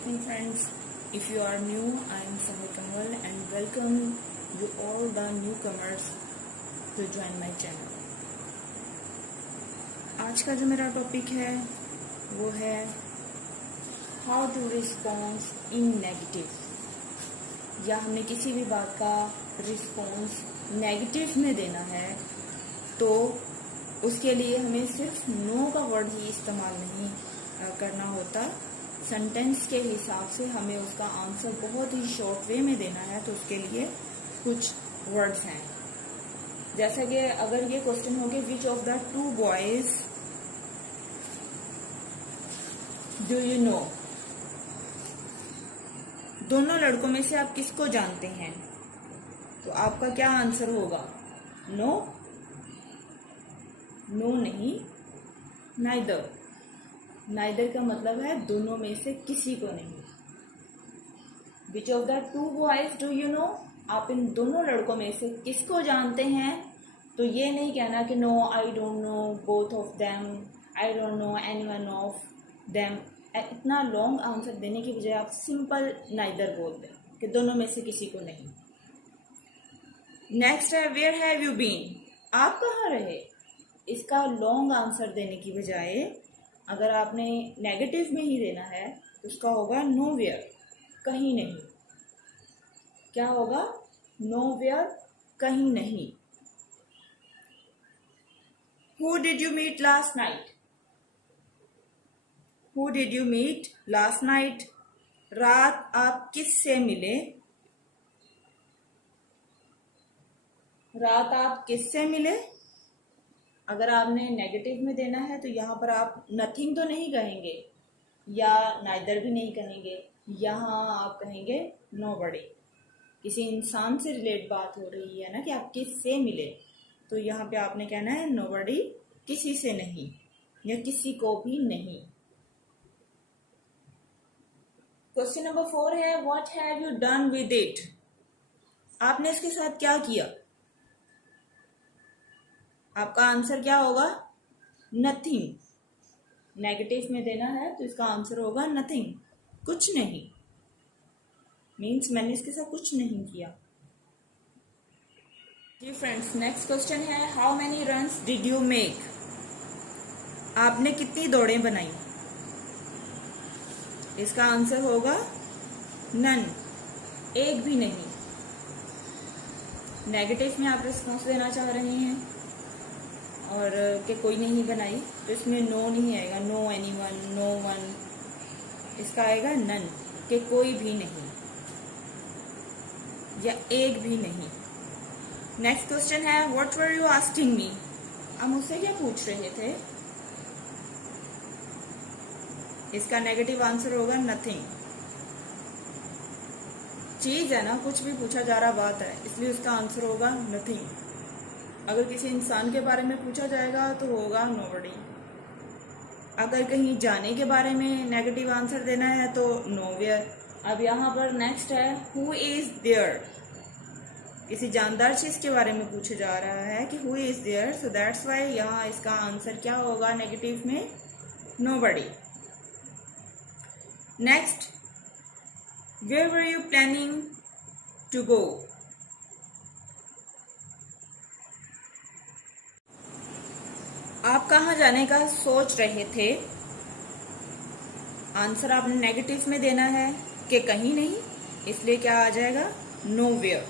Assalamualaikum friends. If you are new, I am Sahar Kanwal and welcome you all the newcomers to join my channel. आज का जो मेरा topic है वो है how to response in negative, या हमें किसी भी बात का रिस्पॉन्स नेगेटिव में देना है तो उसके लिए हमें सिर्फ नो का वर्ड ही इस्तेमाल नहीं करना होता। सेंटेंस के हिसाब से हमें उसका आंसर बहुत ही शॉर्ट वे में देना है, तो उसके लिए कुछ वर्ड्स हैं। जैसा कि अगर ये क्वेश्चन हो कि which of the two boys do you know, दोनों लड़कों में से आप किसको जानते हैं, तो आपका क्या आंसर होगा? नो, नो नहीं, नाइदर। नाइदर का मतलब है दोनों में से किसी को नहीं। Which of the two boys do you know, आप इन दोनों लड़कों में से किसको जानते हैं, तो ये नहीं कहना कि no I don't know both of them, I don't know anyone of them. इतना लॉन्ग आंसर देने की बजाय आप सिंपल नाइदर बोल दें कि दोनों में से किसी को नहीं। नेक्स्ट है वेयर हैव यू बीन, आप कहाँ रहे। इसका लॉन्ग आंसर देने की बजाय अगर आपने नेगेटिव में ही देना है तो उसका होगा नो वेयर, कहीं नहीं। क्या होगा? नो वेयर, कहीं नहीं। Who did you meet last night, who did you meet last night, रात आप किससे मिले, रात आप किससे मिले। अगर आपने नेगेटिव में देना है तो यहाँ पर आप नथिंग तो नहीं कहेंगे या नाइदर भी नहीं कहेंगे, यहाँ आप कहेंगे नोबडी। किसी इंसान से रिलेट बात हो रही है ना कि आप किससे मिले, तो यहाँ पे आपने कहना है नोबडी, किसी से नहीं या किसी को भी नहीं। क्वेश्चन नंबर 4 है what have you done with it, आपने इसके साथ क्या किया। आपका आंसर क्या होगा? नथिंग। नेगेटिव में देना है तो इसका आंसर होगा नथिंग, कुछ नहीं। मीन्स मैंने इसके साथ कुछ नहीं किया। जी फ्रेंड्स, नेक्स्ट क्वेश्चन है how many runs did you make, आपने कितनी दौड़ें बनाई। इसका आंसर होगा नन, एक भी नहीं। नेगेटिव में आप रिस्पॉन्स देना चाह रहे हैं और कि कोई नहीं बनाई, तो इसमें नो नहीं आएगा, नो एनीवन, नो वन। इसका आएगा नन, कि कोई भी नहीं या एक भी नहीं। नेक्स्ट क्वेश्चन है what were you asking me, आप मुझसे क्या पूछ रहे थे। इसका नेगेटिव आंसर होगा नथिंग। चीज है ना, कुछ भी पूछा जा रहा बात है, इसलिए उसका आंसर होगा नथिंग। अगर किसी इंसान के बारे में पूछा जाएगा तो होगा नोबडी। अगर कहीं जाने के बारे में नेगेटिव आंसर देना है तो नोवेयर। अब यहाँ पर नेक्स्ट है हु इज देयर, किसी जानदार चीज के बारे में पूछा जा रहा है कि who is there, so that's why यहाँ इसका आंसर क्या होगा नेगेटिव में? Nobody. Next where were you planning to go, आप कहाँ जाने का सोच रहे थे। आंसर आपने नेगेटिव में देना है कि कहीं नहीं, इसलिए क्या आ जाएगा? नोवेयर,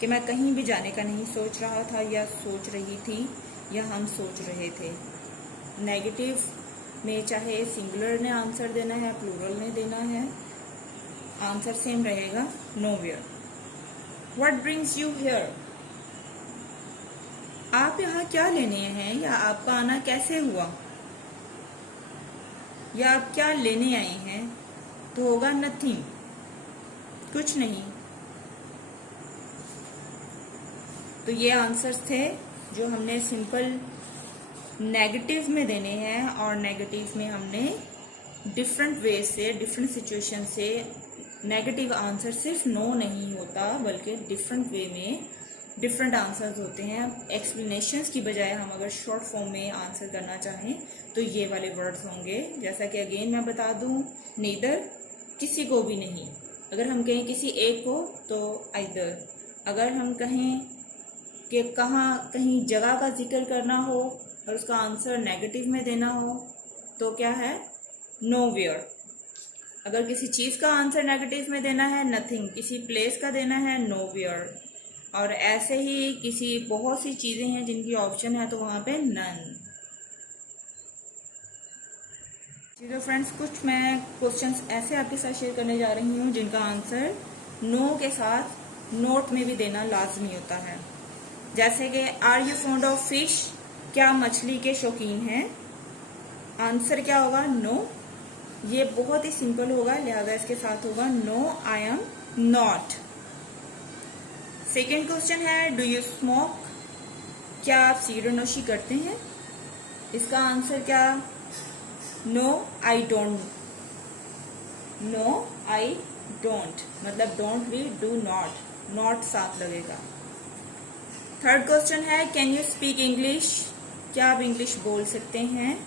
कि मैं कहीं भी जाने का नहीं सोच रहा था या सोच रही थी या हम सोच रहे थे। नेगेटिव में चाहे सिंगुलर ने आंसर देना है प्लूरल ने देना है, आंसर सेम रहेगा nowhere. What brings you here, आप यहाँ क्या लेने हैं या आपका आना कैसे हुआ या आप क्या लेने आए हैं, तो होगा नथिंग, कुछ नहीं। तो ये आंसर्स थे जो हमने सिंपल नेगेटिव में देने हैं, और नेगेटिव में हमने डिफरेंट वे से, डिफरेंट सिचुएशन से नेगेटिव आंसर सिर्फ नो नहीं होता, बल्कि डिफरेंट वे में डिफरेंट आंसर्स होते हैं। एक्सप्लेनेशंस की बजाय हम अगर शॉर्ट फॉर्म में आंसर करना चाहें तो ये वाले वर्ड्स होंगे। जैसा कि अगेन मैं बता दूं, नीदर, किसी को भी नहीं। अगर हम कहें किसी एक को तो आइदर, अगर हम कहें कि कहीं जगह का जिक्र करना हो और उसका आंसर नेगेटिव में देना हो तो क्या है, नोवेयर। अगर किसी चीज़ का आंसर नेगेटिव में देना है नथिंग, किसी प्लेस का देना है नोवेयर, और ऐसे ही किसी बहुत सी चीज़ें हैं जिनकी ऑप्शन है तो वहाँ पे नन। तो फ्रेंड्स, कुछ मैं क्वेश्चंस ऐसे आपके साथ शेयर करने जा रही हूँ जिनका आंसर नो के साथ नोट में भी देना लाजमी होता है। जैसे कि are you fond of fish, क्या मछली के शौकीन हैं? आंसर क्या होगा, नो। ये बहुत ही सिंपल होगा, लिहाजा इसके साथ होगा no I am not. Second question है डू यू स्मोक, क्या आप सिगरेट नोशी करते हैं? इसका आंसर क्या, no I don't. No I don't मतलब डोंट भी डू नॉट, नॉट साथ लगेगा। थर्ड क्वेश्चन है कैन यू स्पीक इंग्लिश, क्या आप इंग्लिश बोल सकते हैं?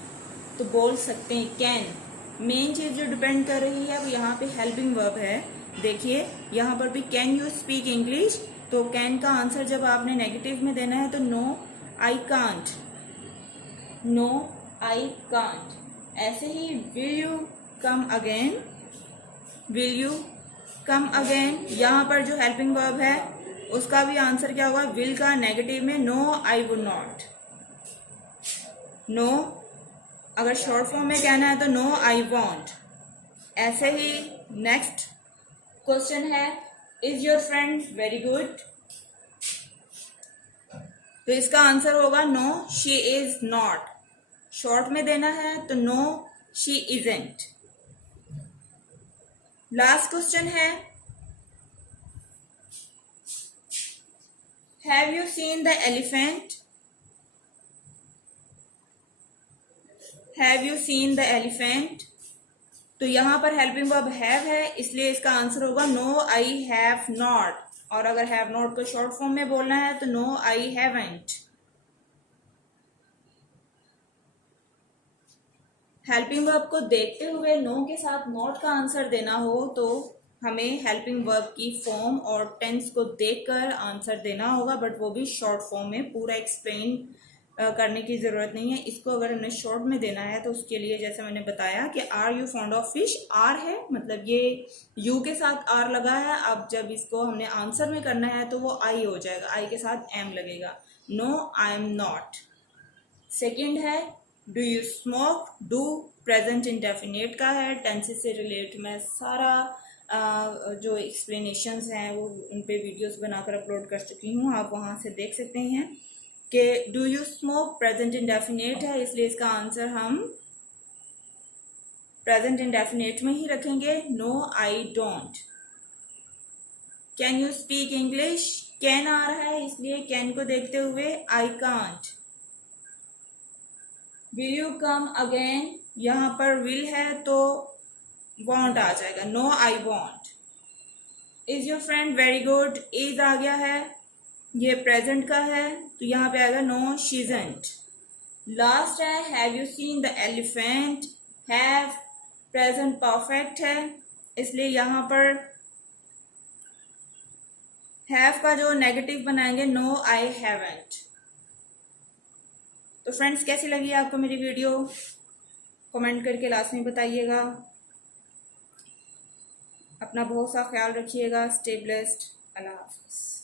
तो बोल सकते हैं, कैन। मेन चीज जो डिपेंड कर रही है वो यहाँ पे हेल्पिंग वर्ब है। देखिए यहाँ पर भी कैन यू स्पीक इंग्लिश, तो कैन का आंसर जब आपने नेगेटिव में देना है तो no I can't, no I can't. ऐसे ही will you come again, will you come again, यहाँ पर जो हेल्पिंग वर्ब है उसका भी आंसर क्या होगा, विल का नेगेटिव में no I would not. No अगर शॉर्ट फॉर्म में कहना है तो नो आई वॉन्ट। ऐसे ही नेक्स्ट क्वेश्चन है is your friend very good, तो इसका आंसर होगा no she is not. Short में देना है तो no she isn't. Last question है have you seen the elephant, have you seen the elephant, तो यहां पर हेल्पिंग वर्ब हैव है इसलिए इसका आंसर होगा नो आई हैव नॉट। और अगर हैव नॉट को शॉर्ट फॉर्म में बोलना है तो no I haven't. Helping verb को देखते हुए नो के साथ नॉट का आंसर देना हो तो हमें हेल्पिंग वर्ब की फॉर्म और टेंस को देखकर आंसर देना होगा, बट वो भी शॉर्ट फॉर्म में, पूरा एक्सप्लेन करने की जरूरत नहीं है। इसको अगर हमने शॉर्ट में देना है तो उसके लिए जैसे मैंने बताया कि are you fond of fish, are है मतलब ये यू के साथ आर लगा है। अब जब इसको हमने आंसर में करना है तो वो आई हो जाएगा, आई के साथ एम लगेगा, no I am not. Second है do you smoke, do present indefinite का है, टेंसेस से रिलेट मैं सारा जो एक्सप्लेनेशंस हैं वो उन पे वीडियोस बनाकर अपलोड कर चुकी हूँ, आप वहां से देख सकते हैं कि do you smoke present indefinite है इसलिए इसका आंसर हम प्रेजेंट इंडेफिनिट में ही रखेंगे, no I don't. Can you speak English, can आ रहा है इसलिए कैन को देखते हुए I can't. Will you come again, यहां पर विल है तो वॉन्ट आ जाएगा, no I won't. Is your friend very good, is आ गया है, ये प्रेजेंट का है तो यहाँ पे आएगा नो शी इजंट। लास्ट है have you seen the elephant, have present perfect है इसलिए यहाँ पर हैव का जो नेगेटिव बनाएंगे नो आई हैवंट। तो फ्रेंड्स कैसी लगी आपको मेरी वीडियो, कमेंट करके लास्ट में बताइएगा। अपना बहुत सा ख्याल रखिएगा, स्टे ब्लेस्ड, अल्लाह हाफिज़।